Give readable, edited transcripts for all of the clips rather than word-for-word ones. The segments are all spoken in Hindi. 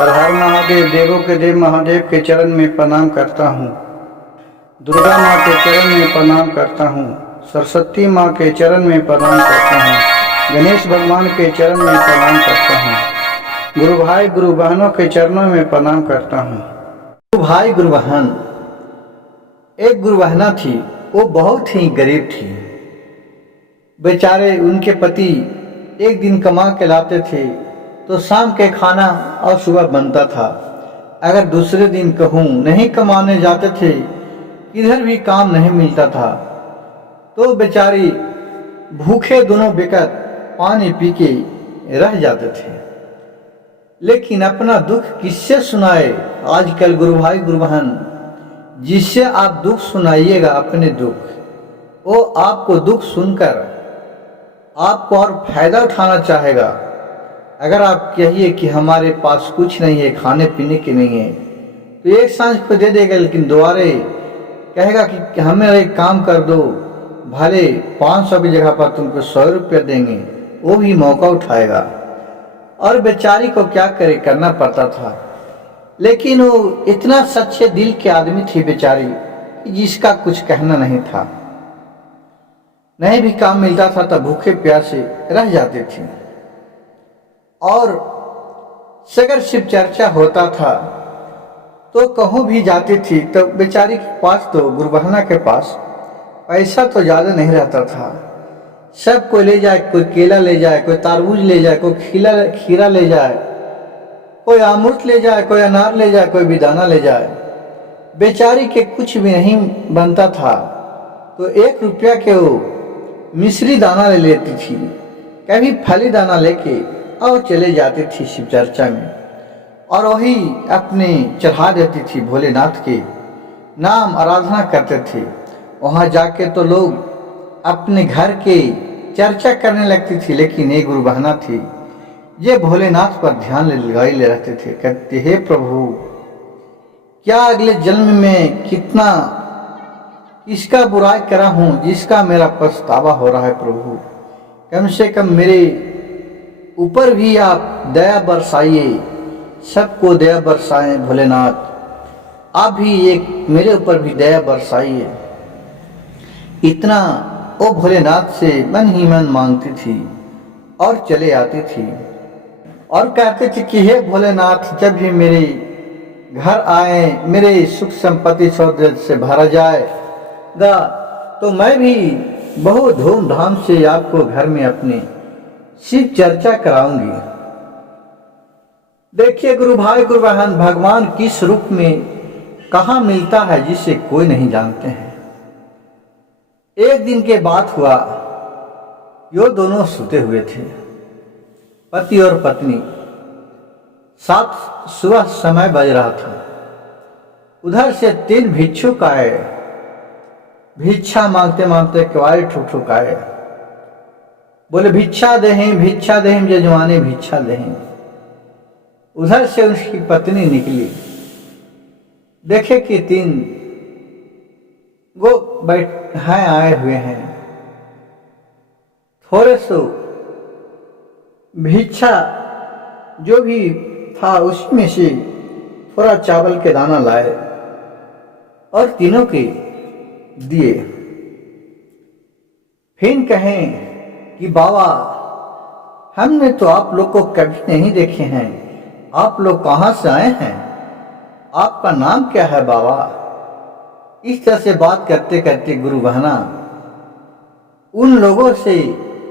हर हर महादेव, देवों के देव महादेव के चरण में प्रणाम करता हूँ। दुर्गा माँ के चरण में प्रणाम करता हूँ। सरस्वती माँ के चरण में प्रणाम करता हूँ। गणेश भगवान के चरण में प्रणाम करता हूँ। गुरु भाई गुरु बहनों के चरणों में प्रणाम करता हूँ। गुरु भाई गुरु बहन, एक गुरु बहना थी, वो बहुत ही गरीब थी। बेचारे उनके पति एक दिन कमा के लाते थे तो शाम के खाना और सुबह बनता था। अगर दूसरे दिन कहूँ नहीं कमाने जाते थे, किधर भी काम नहीं मिलता था, तो बेचारी भूखे दोनों बेकत पानी पी के रह जाते थे। लेकिन अपना दुख किससे सुनाए? आजकल गुरु भाई गुरु बहन, जिससे आप दुख सुनाइएगा अपने दुख, वो आपको दुख सुनकर आपको और फायदा उठाना चाहेगा। अगर आप कहिए कि हमारे पास कुछ नहीं है, खाने पीने के नहीं है, तो एक सांझ को दे देगा, लेकिन दोबारे कहेगा कि हमें एक काम कर दो, भले 500 की जगह पर तुमको 100 रुपया देंगे, वो भी मौका उठाएगा। और बेचारी को क्या करे, करना पड़ता था। लेकिन वो इतना सच्चे दिल के आदमी थी बेचारी, जिसका कुछ कहना नहीं था। नहीं भी काम मिलता था तब भूखे प्यासे रह जाती थी। और सगर शिव चर्चा होता था तो कहूँ भी जाती थी तो बेचारी के पास, तो गुरुबहना के पास पैसा तो ज़्यादा नहीं रहता था। सब कोई ले जाए, कोई केला ले जाए, कोई तरबूज ले जाए, कोई खीरा ले जाए, कोई अमरूद ले जाए, कोई अनार ले जाए, कोई बेदाना ले जाए। बेचारी के कुछ भी नहीं बनता था तो 1 रुपया के वो मिश्री दाना ले लेती थी, कभी फली दाना लेके और चले जाती थी शिव चर्चा में, और वही अपने चढ़ा देती थी। भोलेनाथ के नाम आराधना करते थे। वहाँ जाके तो लोग अपने घर के चर्चा करने लगती थी। लेकिन एक गुरु बहना थी, ये भोलेनाथ पर ध्यान लगाए ले रहते थे। कहते, हे प्रभु, क्या अगले जन्म में किसका बुराई करा हूँ जिसका मेरा पछतावा हो रहा है? प्रभु, कम से कम मेरे ऊपर भी आप दया बरसाइए, सबको दया बरसाएं। भोलेनाथ, आप भी एक मेरे ऊपर भी दया बरसाइए। इतना वो भोलेनाथ से मन ही मन मांगती थी और चले आती थी और कहते थे कि हे भोलेनाथ, जब भी मेरे घर आए, मेरे सुख संपत्ति सौदे से भरा जाएगा तो मैं भी बहुत धूमधाम से आपको घर में अपने शिव चर्चा कराऊंगी। देखिए गुरु भाई गुरु बहन, भगवान किस रूप में कहाँ मिलता है जिसे कोई नहीं जानते हैं। एक दिन के बात हुआ, यो दोनों सोते हुए थे, पति और पत्नी। सुबह समय बज रहा था। उधर से 3 भिक्षुक आए, भिक्षा मांगते मांगते केवाड़ी ठुक ठुक आए। बोले, भिक्षा देहें जजमाने, भिक्षा देहें। उधर से उसकी पत्नी निकली, देखे कि 3 आए हुए हैं। थोड़े सो भिक्षा जो भी था उसमें से थोड़ा चावल के दाना लाए और तीनों के दिए। फिर कहें कि बाबा, हमने तो आप लोग को कभी नहीं देखे हैं, आप लोग कहाँ से आए हैं? आपका नाम क्या है बाबा? इस तरह से बात करते करते गुरु बहना उन लोगों से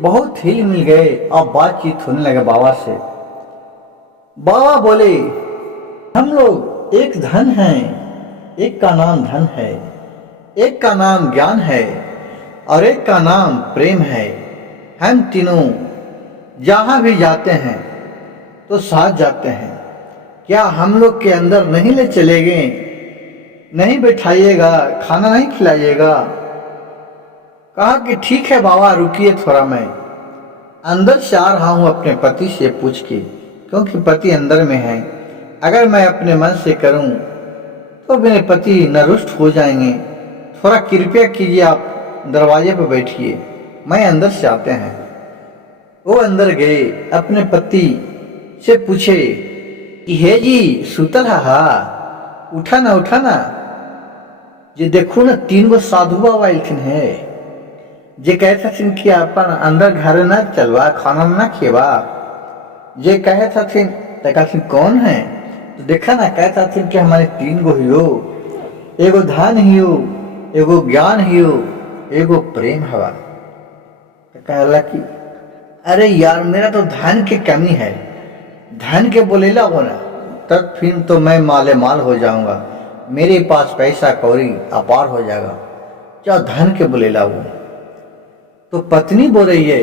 बहुत हिल मिल गए और बातचीत होने लगे बाबा से। बाबा बोले, हम लोग एक धन हैं, एक का नाम धन है, एक का नाम ज्ञान है और एक का नाम प्रेम है। हम तीनों जहाँ भी जाते हैं तो साथ जाते हैं। क्या हम लोग के अंदर नहीं ले चले गए? नहीं बैठाइएगा, खाना नहीं खिलाइएगा? कहा कि ठीक है बाबा, रुकिए थोड़ा, मैं अंदर से आ रहा हूँ अपने पति से पूछ के, क्योंकि पति अंदर में है। अगर मैं अपने मन से करूँ तो मेरे पति न रुष्ट हो जाएंगे। थोड़ा कृपया कीजिए, आप दरवाजे पर बैठिए, मैं अंदर से आते हैं। वो अंदर गए, अपने पति से पूछे कि हे जी सुतल हा उठा ना जे देखो ना 3 गो साधु बाबा आइलथिन है जे कहते हथिन कि अपन अंदर घर न चलवा खाना न खेवा जे कहे हथिन तो कहथिन कौन है तो देखा ना कहते हथिन कि हमारे 3 गो हियो एगो धन हियो एगो ज्ञान हियो एगो प्रेम हवा तो कहला कि अरे यार मेरा तो धन की कमी है धन के बोलेला हो ना तब फिर तो मैं माले माल हो जाऊंगा मेरे पास पैसा कौड़ी अपार हो जाएगा क्या धन के बोलेला वो तो पत्नी बोल रही है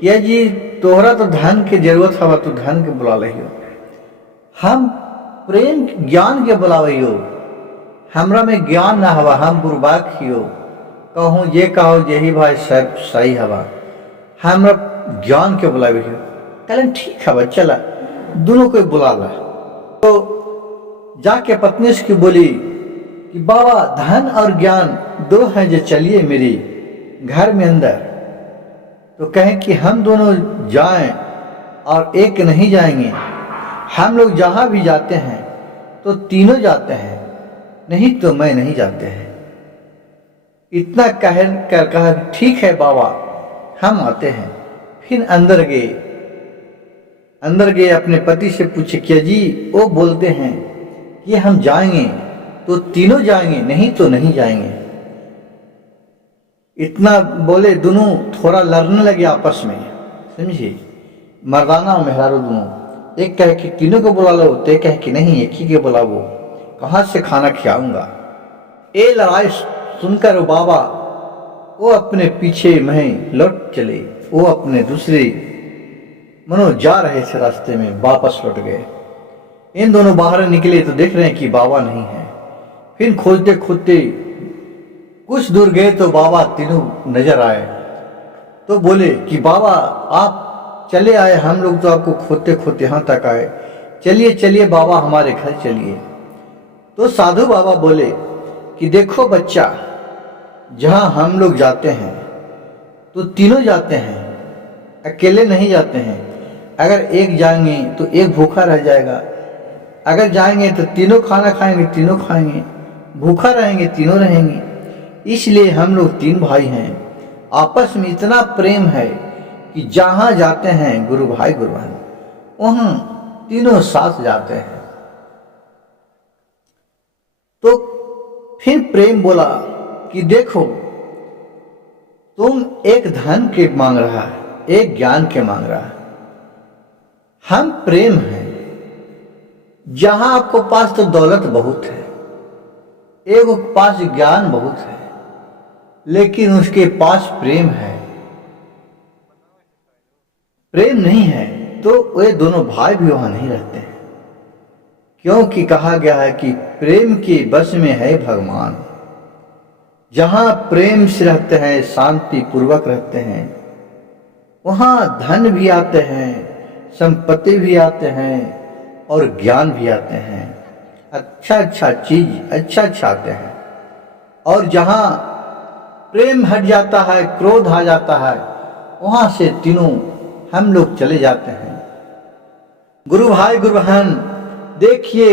कि जी तोहरा तो धन की जरूरत हवा तो धन के बुला रही हो हम प्रेम ज्ञान के बुलावही हो हमरा में ज्ञान ना हवा हम बुरबाक हियो कहूँ ये कहो यही भाई सब सही हवा हमरा ज्ञान के बुलावे हो कहलन ठीक हवा चला दोनों को बुला ला तो जाके पत्नी से बोली कि बाबा धन और ज्ञान 2 हैं जो चलिए मेरी घर में अंदर तो कहें कि हम दोनों जाएं और एक नहीं जाएंगे हम लोग जहां भी जाते हैं तो तीनों जाते हैं नहीं तो मैं नहीं जाते हैं इतना कह कर कहा ठीक है बाबा हम आते हैं फिर अंदर गए अपने पति से पूछे क्या जी वो बोलते हैं कि हम जाएंगे तो तीनों जाएंगे नहीं तो नहीं जाएंगे इतना बोले दोनों थोड़ा लड़ने लगे आपस में समझिए मर्दाना और मेहरारू दोनों एक कहे कि तीनों को बुला लो तो कहे कि नहीं एक ही के बुलाओ कहाँ से खाना खिलाऊंगा ये लड़ाई सुनकर वो बाबा वो अपने पीछे में लौट चले वो अपने दूसरे मनो जा रहे थे रास्ते में वापस लौट गए इन दोनों बाहर निकले तो देख रहे हैं कि बाबा नहीं है फिर खोजते खोजते कुछ दूर गए तो बाबा तीनों नजर आए तो बोले कि बाबा आप चले आए हम लोग तो आपको खोदते खोदते यहाँ तक आए चलिए चलिए बाबा हमारे घर चलिए तो साधु बाबा बोले कि देखो बच्चा जहाँ हम लोग जाते हैं तो तीनों जाते हैं अकेले नहीं जाते हैं अगर एक जाएंगे तो एक भूखा रह जाएगा अगर जाएंगे तो तीनों खाना खाएंगे तीनों खाएंगे भूखा रहेंगे तीनों रहेंगे इसलिए हम लोग 3 भाई हैं आपस में इतना प्रेम है कि जहां जाते हैं गुरु भाई गुरु बहन वहां तीनों साथ जाते हैं तो फिर प्रेम बोला कि देखो तुम एक धन के मांग रहा है एक ज्ञान के मांग रहा है हम प्रेम हैं जहां आपको पास तो दौलत बहुत है एक पास ज्ञान बहुत है लेकिन उसके पास प्रेम है प्रेम नहीं है तो वे दोनों भाई भी वहां नहीं रहते हैं क्योंकि कहा गया है कि प्रेम के बस में है भगवान जहां प्रेम से रहते हैं शांति पूर्वक रहते हैं वहां धन भी आते हैं संपत्ति भी आते हैं और ज्ञान भी आते हैं अच्छा चीज अच्छा आते हैं और जहां प्रेम हट जाता है क्रोध आ जाता है वहां से तीनों हम लोग चले जाते हैं गुरु भाई गुरु बहन देखिए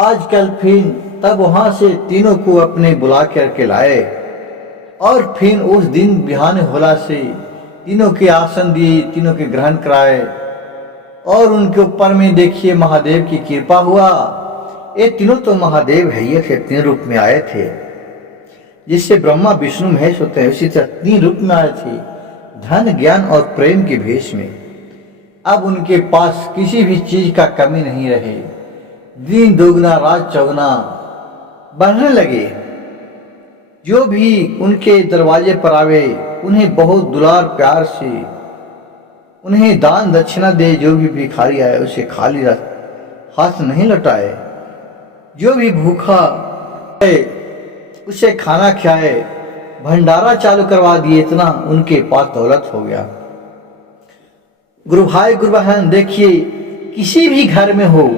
आजकल फिर तब वहां से तीनों को अपने बुला करके लाए और फिर उस दिन बिहान होला से तीनों के आसन दिए तीनों के ग्रहण कराए और उनके ऊपर में देखिए महादेव की कृपा हुआ ये तीनों तो महादेव है ये थे 3 रूप में आए थे जिससे ब्रह्मा विष्णु महेश होते हैं उसी तरह 3 रूप में आए थे धन ज्ञान और प्रेम के भेष में अब उनके पास किसी भी चीज का कमी नहीं रहे दिन दोगुना रात चौगुना बढ़ने लगे जो भी उनके दरवाजे पर आवे उन्हें बहुत दुलार प्यार से उन्हें दान दक्षिणा दे जो भी भिखारी आए उसे खाली हाथ नहीं लौटाए जो भी भूखा है उसे खाना खिलाए भंडारा चालू करवा दिए इतना उनके पास दौलत हो गया गुरु भाई गुरु बहन देखिए किसी भी घर में हो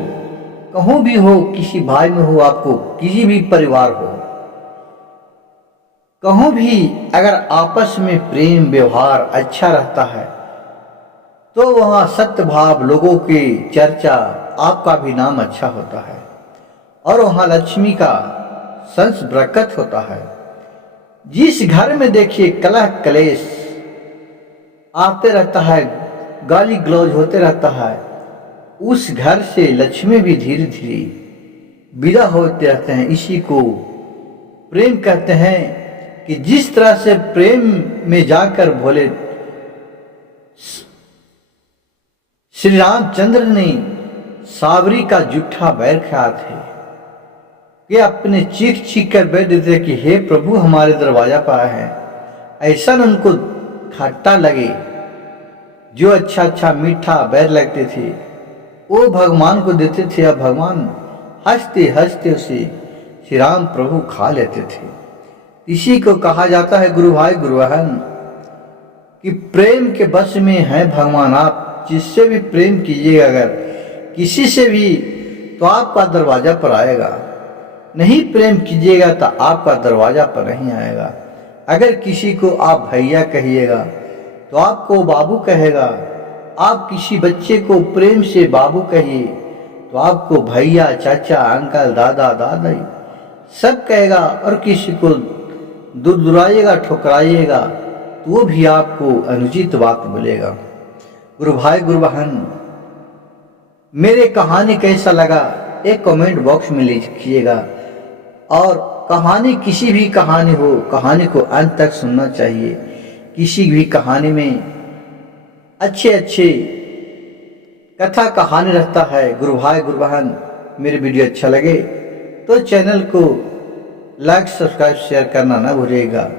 कहूं भी हो किसी भाई में हो आपको किसी भी परिवार हो कहूं भी अगर आपस में प्रेम व्यवहार अच्छा रहता है तो वहाँ सत्य भाव लोगों की चर्चा, आपका भी नाम अच्छा होता है, और वहाँ लक्ष्मी का संस बरकत होता है। जिस घर में देखिए कलह कलेश आते रहता है, गाली गलौज होते रहता है, उस घर से लक्ष्मी भी धीरे धीरे विदा होते रहते हैं। इसी को प्रेम कहते हैं कि जिस तरह से प्रेम में जाकर भोले श्री रामचंद्र ने सावरी का जूठा बैर खाया थे कि अपने चीख चीख कर बैठ देते कि हे प्रभु हमारे दरवाजा पर आए हैं। ऐसा न उनको खट्टा लगे, जो अच्छा अच्छा मीठा बैर लगते थे वो भगवान को देते थे, अब भगवान हंसते हंसते उसे श्री राम प्रभु खा लेते थे। इसी को कहा जाता है गुरु भाई गुरु बहन कि प्रेम के बस में है भगवान। आप जिससे भी प्रेम कीजिएगा, अगर किसी से भी, तो आपका दरवाजा पर आएगा। नहीं प्रेम कीजिएगा तो आपका दरवाजा पर नहीं आएगा। अगर किसी को आप भैया कहिएगा तो आपको बाबू कहेगा। आप किसी बच्चे को प्रेम से बाबू कहिए तो आपको भैया, चाचा, अंकल, दादा, दादी सब कहेगा। और किसी को दुराइएगा, ठुकराइएगा तो वो भी आपको अनुचित बात बोलेगा। गुरु भाई गुरु बहन, मेरे कहानी कैसा लगा एक कमेंट बॉक्स में लिखिएगा। और कहानी किसी भी कहानी हो, कहानी को अंत तक सुनना चाहिए। किसी भी कहानी में अच्छे अच्छे कथा कहानी रहता है। गुरु भाई गुरु बहन, मेरी वीडियो अच्छा लगे तो चैनल को लाइक, सब्सक्राइब, शेयर करना ना भूलिएगा।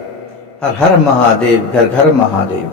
हर हर महादेव, घर घर महादेव।